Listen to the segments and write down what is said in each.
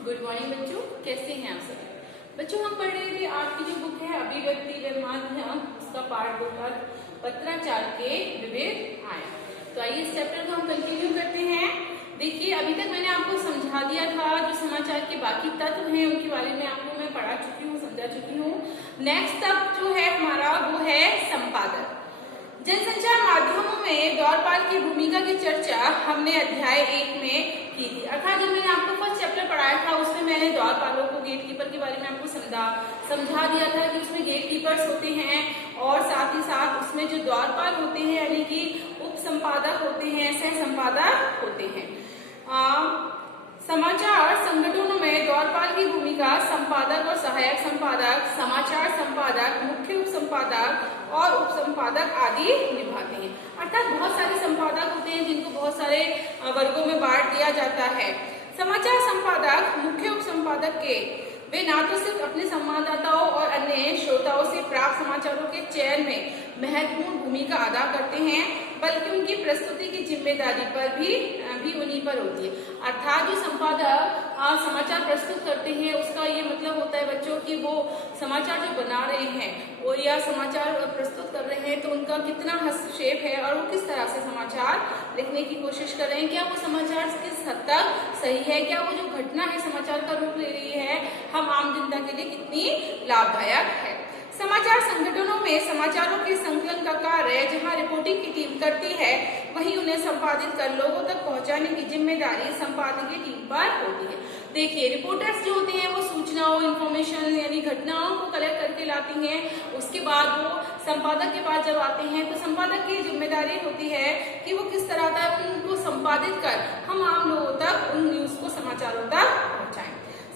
Good morning बच्चों, कैसे हैं आप सब। बच्चों हम पढ़ रहे थे आपकी जो बुक है अभिव्यक्ति व माध्यम, उसका पाठ 2 का पत्राचार के विविध आयाम। तो आइए इस चैप्टर को हम कंटिन्यू करते हैं। देखिए अभी तक मैंने आपको समझा दिया था जो समाचार के बाकी तत्व हैं उनके बारे में आपको मैं पढ़ा चुकी हूँ, समझा चुकी हूँ। नेक्स्ट तत्व जो है हमारा वो है संपादक। जनसंचार माध्यमों में द्वारपाल की भूमिका की चर्चा हमने अध्याय 1 में की थी। अर्थात जब मैंने आपको फर्स्ट चैप्टर पढ़ाया था उसमें मैंने द्वारपालों को, गेट कीपर के बारे में आपको समझा दिया था कि उसमें गेट कीपर्स होते हैं और साथ ही साथ उसमें जो द्वारपाल होते हैं यानी कि उप संपादक होते हैं, सह संपादक होते हैं। समाचार संगठनों में द्वारपाल की भूमिका संपादक और सहायक संपादक, समाचार संपादक, मुख्य उप संपादक और उप संपादक आदि निभाते हैं। अर्थात बहुत सारे संपादक होते हैं जिनको बहुत सारे वर्गों में बांट दिया जाता है। समाचार संपादक मुख्य उप संपादक के वे ना तो सिर्फ अपने संवाददाताओं और अन्य श्रोताओं से प्राप्त समाचारों के चयन में महत्वपूर्ण भूमिका अदा करते हैं बल्कि उनकी प्रस्तुति की जिम्मेदारी पर भी उन्हीं पर होती है। अर्थात जो संपादक समाचार प्रस्तुत करते हैं उसका ये मतलब होता है बच्चों कि वो समाचार जो बना रहे हैं वो या समाचार प्रस्तुत कर रहे हैं तो उनका कितना हस्तक्षेप है और वो किस तरह से समाचार लिखने की कोशिश कर रहे हैं, क्या वो समाचार किस हद तक सही है, क्या वो जो घटना है समाचार का रूप ले रही है हम आम जनता के लिए कितनी लाभदायक है। समाचार संगठनों में समाचारों के संकलन का कार्य जहां रिपोर्टिंग की टीम करती है वहीं उन्हें संपादित कर लोगों तक पहुंचाने की जिम्मेदारी संपादकीय टीम पर होती है। देखिए रिपोर्टर्स जो होते हैं वो सूचनाओं, इंफॉर्मेशन यानी घटनाओं को कलेक्ट करके लाती हैं। उसके बाद वो संपादक के पास जब आते हैं तो संपादक की जिम्मेदारी होती है कि वो किस तरह तक उनको संपादित कर हम आम लोगों तक उन न्यूज को, समाचारों तक पहुंचाएं।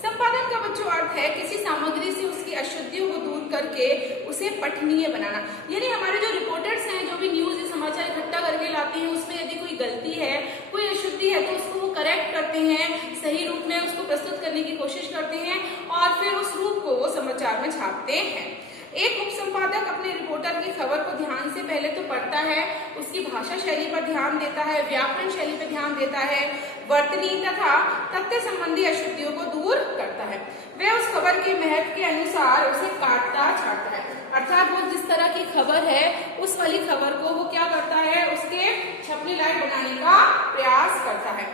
संपादन का बच्चों अर्थ है किसी सामग्री से उसकी अशुद्धियों को दूर करके उसे पठनीय बनाना। यानी हमारे जो रिपोर्टर्स हैं जो भी न्यूज या समाचार इकट्ठा करके लाते हैं उसमें यदि कोई गलती है, कोई अशुद्धि है तो उसको वो करेक्ट करते हैं, सही रूप में उसको प्रस्तुत करने की कोशिश करते हैं और फिर उस रूप को वो समाचार में छापते हैं। एक उप संपादक अपने रिपोर्टर की खबर को ध्यान से पहले तो पढ़ता है, उसकी भाषा शैली पर ध्यान देता है, व्याकरण शैली पर ध्यान देता है, वर्तनी तथा तथ्य संबंधी अशुद्धियों को दूर करता है। वह उस खबर के महत्व के अनुसार उसे काटता छाटता है। अर्थात वो जिस तरह की खबर है उस वाली खबर को वो क्या करता है, उसके छपने लायक बनाने का प्रयास करता है।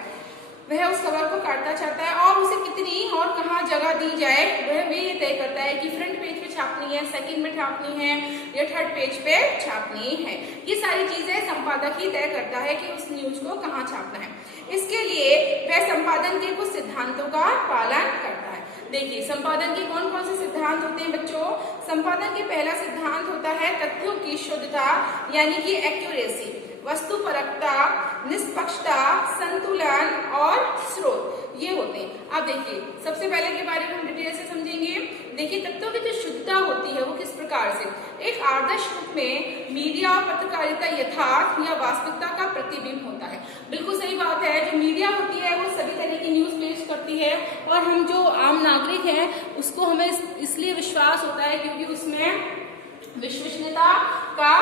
वह उस खबर को काटता चाहता है और उसे कितनी और कहाँ जगह दी जाए वह भी ये तय करता है कि फ्रंट पेज पे छापनी है, सेकंड में छापनी है या थर्ड पेज पे छापनी है। ये सारी चीजें संपादक ही तय करता है कि उस न्यूज को कहाँ छापना है। इसके लिए वह संपादन के कुछ सिद्धांतों का पालन करता है। देखिए संपादन के कौन कौन से सिद्धांत होते हैं बच्चों। संपादन के पहला सिद्धांत होता है तथ्यों की शुद्धता यानी कि एक्यूरेसी, वस्तुपरकता, निष्पक्षता, संतुलन और स्रोत, ये होते हैं। अब देखिए सबसे पहले के बारे में हम डिटेल से समझेंगे। देखिए तथ्यों की जो शुद्धता होती है वो किस प्रकार से, एक आदर्श रूप में मीडिया और पत्रकारिता यथार्थ या वास्तविकता का प्रतिबिंब होता है। बिल्कुल सही बात है, जो मीडिया होती है वो सभी तरह की न्यूज पेश करती है और हम जो आम नागरिक हैं उसको हमें इसलिए विश्वास होता है क्योंकि उसमें विश्वसनीयता का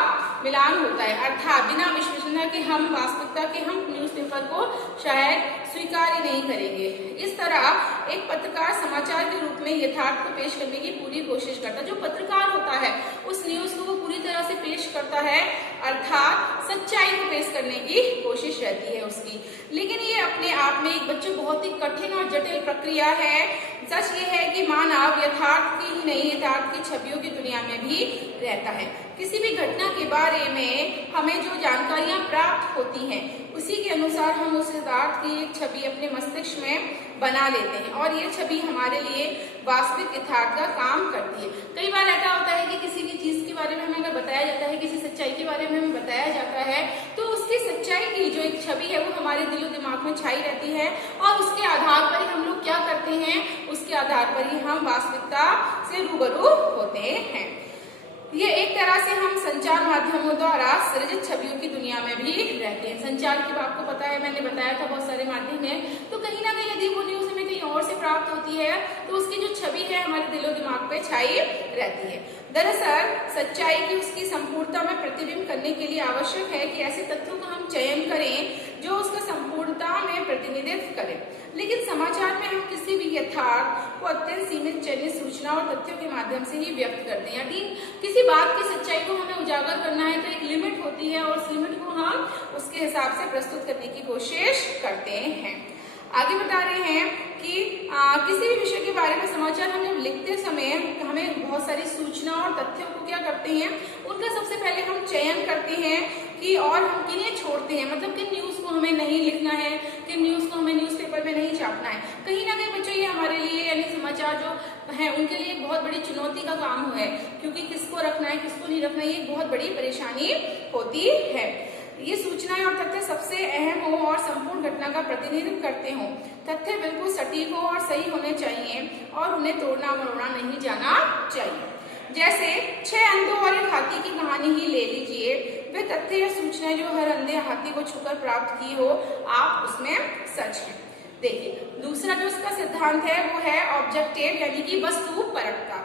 मिलान होता है। अर्थात बिना विश्वसनीयता के हम वास्तविकता के हम न्यूज़पेपर को शायद स्वीकार ही नहीं करेंगे। इस तरह एक पत्रकार समाचार के रूप में यथार्थ को पेश करने की पूरी कोशिश करता है। जो पत्रकार होता है उस न्यूज को वो पूरी तरह से पेश करता है, अर्थात सच्चाई को पेश करने की कोशिश रहती है उसकी। लेकिन ये अपने आप में एक बच्चों बहुत ही कठिन और जटिल प्रक्रिया है। सच ये है कि मानव यथार्थ की ही नहीं यथार्थ की छवियों की दुनिया में भी रहता है। किसी भी घटना के बारे में हमें जो जानकारियां प्राप्त होती हैं उसी के अनुसार हम उस यथार्थ की एक छवि अपने मस्तिष्क में बना लेते हैं और ये छवि हमारे लिए वास्तविक यथार्थ का काम करती है। कई बार ऐसा होता है कि किसी भी चीज के बारे में हमें अगर बताया जाता है, किसी सच्चाई के बारे में हमें बताया जाता है तो उसकी सच्चाई की जो एक छवि है वो हमारे दिलो दिमाग में छाई रहती है और उसके आधार पर ही हम लोग क्या करते हैं, उसके आधार पर ही हम वास्तविकता से रूबरू होते हैं। ये एक तरह से हम संचार माध्यमों द्वारा सृजित छवियों की दुनिया में भी रहते हैं। संचार की आपको पता है, मैंने बताया था बहुत सारे माध्यम हैं, तो कहीं ना कहीं यदि वो न्यूज हमें कहीं ओर से प्राप्त होती है तो उसकी जो छवि है हमारे दिलो दिमाग पे छाई रहती है। दरअसल सच्चाई की उसकी संपूर्णता में प्रतिबिंब करने के लिए आवश्यक है कि ऐसे तथ्यों का हम चयन करें जो उसका संपूर्णता में प्रतिनिधित्व करें। लेकिन समाचार में हम किसी भी यथार्थ को अत्यंत सीमित चयनित सूचना और तथ्यों के माध्यम से ही व्यक्त करते हैं। यदि किसी बात की सच्चाई को हमें उजागर करना है तो एक लिमिट होती है और उस लिमिट को हम उसके हिसाब से प्रस्तुत करने की कोशिश करते हैं। आगे बता रहे हैं कि किसी भी विषय के बारे में समाचार हम जब लिखते समय हमें बहुत सारी सूचना और तथ्यों को क्या करते हैं, उनका सबसे पहले हम चयन करते हैं कि और हम किन्हें छोड़ते हैं, मतलब किन न्यूज को हमें नहीं लिखना है, किन न्यूज को हमें न्यूज़पेपर में नहीं छापना है। कहीं ना कहीं बच्चों ये हमारे लिए यानी समाचार जो है उनके लिए एक बहुत बड़ी चुनौती का काम है, क्योंकि किसको रखना है किसको नहीं रखना, ये एक बहुत बड़ी परेशानी होती है। ये सूचनाएं और तथ्य सबसे अहम हो और संपूर्ण घटना का प्रतिनिधित्व करते हों। तथ्य बिल्कुल सटीक हो और सही होने चाहिए और उन्हें तोड़ना मरोड़ना नहीं जाना चाहिए। जैसे 6 अंधों और एक हाथी की कहानी ही ले लीजिए, वे तथ्य या सूचनाएं जो हर अंधे हाथी को छूकर प्राप्त की हो, आप उसमें सच है। देखिए दूसरा जो उसका सिद्धांत है वो है ऑब्जेक्टिव यानी कि वस्तुपरकता।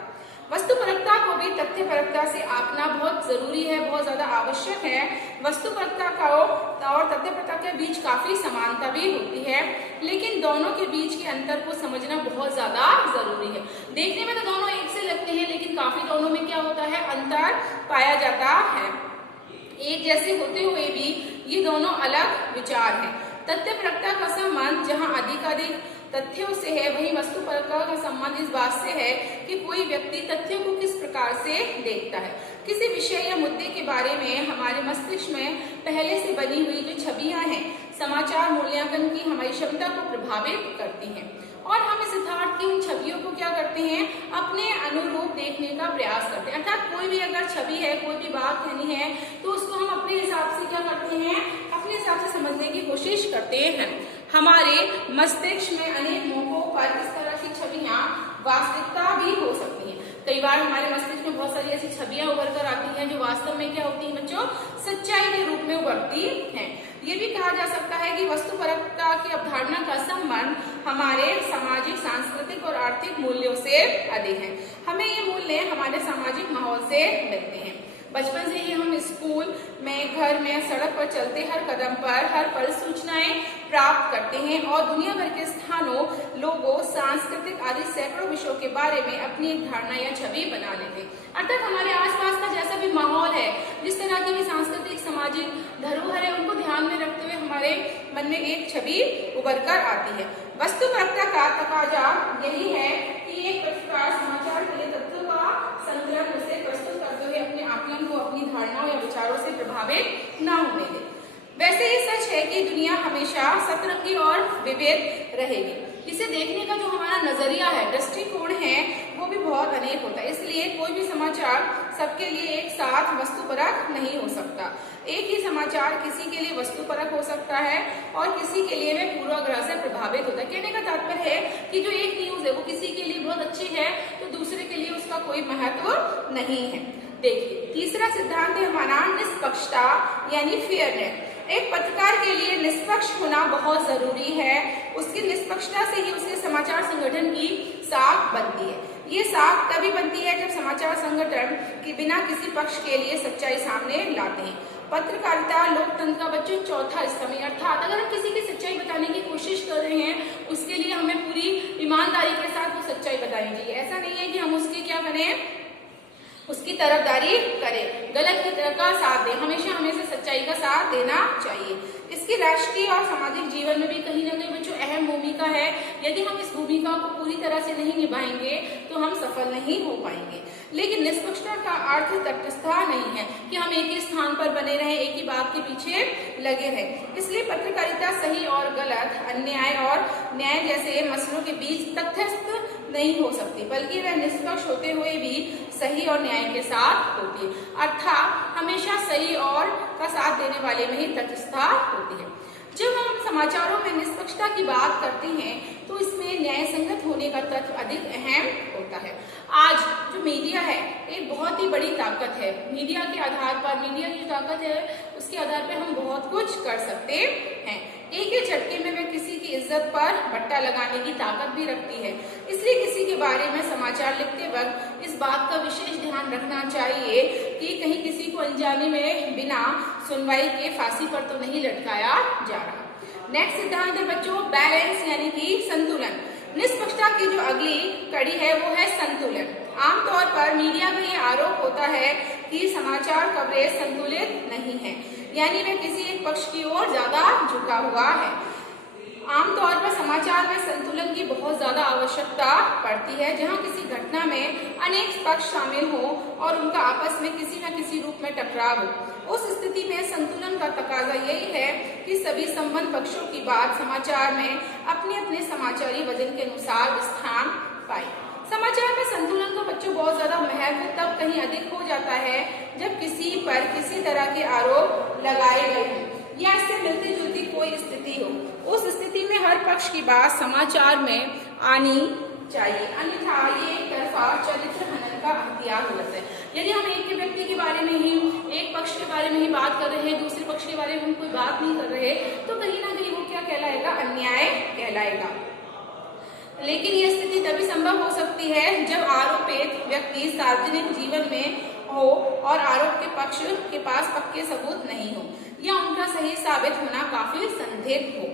वस्तुपरकता को भी तथ्यपरकता से आंकना बहुत जरूरी है, बहुत ज्यादा आवश्यक है। वस्तुपरकता का और तथ्यपरकता के बीच काफी समानता भी होती है, लेकिन दोनों के बीच के अंतर को समझना बहुत ज्यादा जरूरी है। देखने में तो दोनों एक से लगते हैं, लेकिन काफी दोनों में क्या होता है, अंतर पाया जाता है। एक जैसे होते हुए भी ये दोनों अलग विचार हैं। तथ्यपरकता का संबंध जहाँ अधिकाधिक तथ्यों से है, वहीं वस्तुपरकता का संबंध इस बात से है कि कोई व्यक्ति तथ्यों को किस प्रकार से देखता है। किसी विषय या मुद्दे के बारे में हमारे मस्तिष्क में पहले से बनी हुई जो छवियां हैं, समाचार मूल्यांकन की हमारी क्षमता को प्रभावित करती हैं और हम इस यथार्थ की उन छवियों को क्या करते हैं, अपने अनुरूप देखने का प्रयास करते हैं। अर्थात कोई भी अगर छवि है, कोई भी बात कहनी है तो उसको हम अपने हिसाब से क्या करते हैं, अपने हिसाब से समझने की कोशिश करते हैं। हमारे मस्तिष्क में अनेक मौकों पर इस तरह की छवियां वास्तविकता भी हो सकती हैं। कई बार हमारे मस्तिष्क में बहुत सारी ऐसी छवियां उभर कर आती हैं जो वास्तव में क्या होती हैं बच्चों, सच्चाई के रूप में उभरती हैं। ये भी कहा जा सकता है कि वस्तुपरकता की अवधारणा का संबंध हमारे सामाजिक, सांस्कृतिक और आर्थिक मूल्यों से अधिक है। हमें ये मूल्य हमारे सामाजिक माहौल से मिलते हैं। बचपन से ही हम स्कूल में, घर में, सड़क पर चलते हर कदम पर हर पल सूचनाएं प्राप्त करते हैं और दुनिया भर के स्थानों, लोगों, सांस्कृतिक आदि सैकड़ों विषयों के बारे में अपनी एक धारणा या छवि बना लेते हैं। अर्थात हमारे आसपास का जैसा भी माहौल है, जिस तरह की भी सांस्कृतिक सामाजिक धरोहर है, उनको ध्यान में रखते हुए हमारे मन में एक छवि उभर कर आती है। वस्तुपरकता का तकाजा यही है कि एक पत्रकार समाचार के लिए तथ्यों का संकलन उसे प्रस्तुत करते हुए अपने आकलन को अपनी धारणाओं या विचारों से प्रभावित न होने दे। वैसे ये सच है कि दुनिया हमेशा सतरंगी और विविध रहेगी। इसे देखने का जो हमारा नजरिया है, दृष्टिकोण है, वो भी बहुत अनेक होता है। इसलिए कोई भी समाचार सबके लिए एक साथ वस्तुपरक नहीं हो सकता। एक ही समाचार किसी के लिए वस्तुपरक हो सकता है और किसी के लिए वह पूर्वाग्रह से प्रभावित होता है। कहने का तात्पर्य है कि जो एक न्यूज है वो किसी के लिए बहुत अच्छी है तो दूसरे के लिए उसका कोई महत्व नहीं है। देखिए तीसरा सिद्धांत है हमारा निष्पक्षता यानी फेयरनेस। एक पत्रकार के लिए निष्पक्ष होना बहुत जरूरी है। उसकी निष्पक्षता से ही उसके समाचार संगठन की साख बनती है। ये साख तभी बनती है जब समाचार संगठन के बिना किसी पक्ष के लिए सच्चाई सामने लाते हैं। पत्रकारिता लोकतंत्र का बच्चों चौथा स्तंभ, अर्थात अगर हम किसी की सच्चाई बताने की कोशिश कर रहे हैं उसके लिए हमें पूरी ईमानदारी के साथ वो सच्चाई बतानी चाहिए। ऐसा नहीं है कि हम उसकी क्या करें, उसकी तरफदारी करें, गलत की तरफ का साथ दें। हमेशा हमें से सच्चाई का साथ देना चाहिए। इसकी राष्ट्रीय और सामाजिक जीवन में भी कहीं ना कहीं बच्चों अहम भूमिका है। यदि हम इस भूमिका को पूरी तरह से नहीं निभाएंगे तो हम सफल नहीं हो पाएंगे। लेकिन निष्पक्षता का अर्थ तटस्थता नहीं है कि हम एक ही स्थान पर बने रहें, एक ही बात के पीछे लगे रहें। इसलिए पत्रकारिता सही और गलत, अन्याय और न्याय जैसे मसलों के बीच तटस्थ नहीं हो सकती, बल्कि वह निष्पक्ष होते हुए भी सही और न्याय के साथ होती है। अर्थात हमेशा सही और का साथ देने वाले में ही तटस्थता होती है। जब हम समाचारों में निष्पक्षता की बात करते हैं तो इसमें न्याय संगत होने का तत्व अधिक अहम होता है। आज जो मीडिया है एक बहुत ही बड़ी ताकत है। मीडिया के आधार पर, मीडिया की ताकत है उसके आधार पर हम बहुत कुछ कर सकते हैं। एक ही झटके में वह किसी की इज्जत पर बट्टा लगाने की ताकत भी रखती है। इसलिए किसी के बारे में समाचार लिखते वक्त इस बात का विशेष ध्यान रखना चाहिए कि कहीं किसी को अनजाने में बिना सुनवाई के फांसी पर तो नहीं लटकाया जा रहा। नेक्स्ट सिद्धांत है बच्चों बैलेंस यानी कि संतुलन। निष्पक्षता की जो अगली कड़ी है वो है संतुलन। आमतौर पर मीडिया का ये आरोप होता है कि समाचार कवरेज संतुलित नहीं है, यानी वह किसी एक पक्ष की ओर ज्यादा झुका हुआ है। आमतौर पर समाचार में संतुलन की बहुत ज्यादा आवश्यकता पड़ती है, जहां किसी घटना में अनेक पक्ष शामिल हो और उनका आपस में किसी न किसी रूप में टकराव हो। उस स्थिति में संतुलन का तकाजा यही है कि सभी संबद्ध पक्षों की बात समाचार में अपने अपने समाचारी वजन के अनुसार स्थान पाए। समाचार में संतुलन का बच्चों बहुत ज्यादा महत्व तब कहीं अधिक हो जाता है जब किसी पर किसी तरह के आरोप लगाए गए हों या इससे मिलती जुलती कोई स्थिति हो। उस स्थिति में हर पक्ष की बात समाचार में आनी चाहिए, अन्यथा ये एक तरफा चरित्र हनन का हथियार हो जाता है। यदि हम एक के व्यक्ति के बारे में ही, एक पक्ष के बारे में ही बात कर रहे हैं, दूसरे पक्ष के बारे में हम कोई बात नहीं कर रहे, तो कहीं ना कहीं वो क्या कहलाएगा, अन्याय कहलाएगा। लेकिन यह स्थिति तभी संभव हो सकती है जब आरोपित व्यक्ति सार्वजनिक जीवन में हो और आरोप के पक्ष के पास पक्के सबूत नहीं हो या उनका सही साबित होना काफी संदिग्ध हो।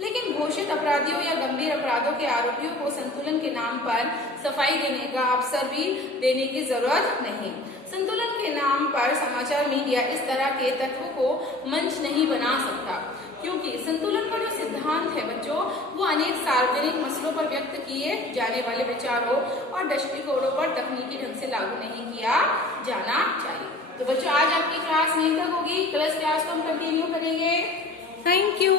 लेकिन घोषित अपराधियों या गंभीर अपराधों के आरोपियों को संतुलन के नाम पर सफाई देने का अवसर भी देने की जरूरत नहीं। संतुलन के नाम पर समाचार मीडिया इस तरह के तत्वों को मंच नहीं बना सकता, क्योंकि संतुलन का जो सिद्धांत है बच्चों वो अनेक सार्वजनिक मसलों पर व्यक्त किए जाने वाले विचारों और दृष्टिकोणों पर तकनीकी ढंग से लागू नहीं किया जाना चाहिए। तो बच्चों आज आपकी क्लास यहीं तक होगी, कल क्लास को हम कंटिन्यू करेंगे। Thank you.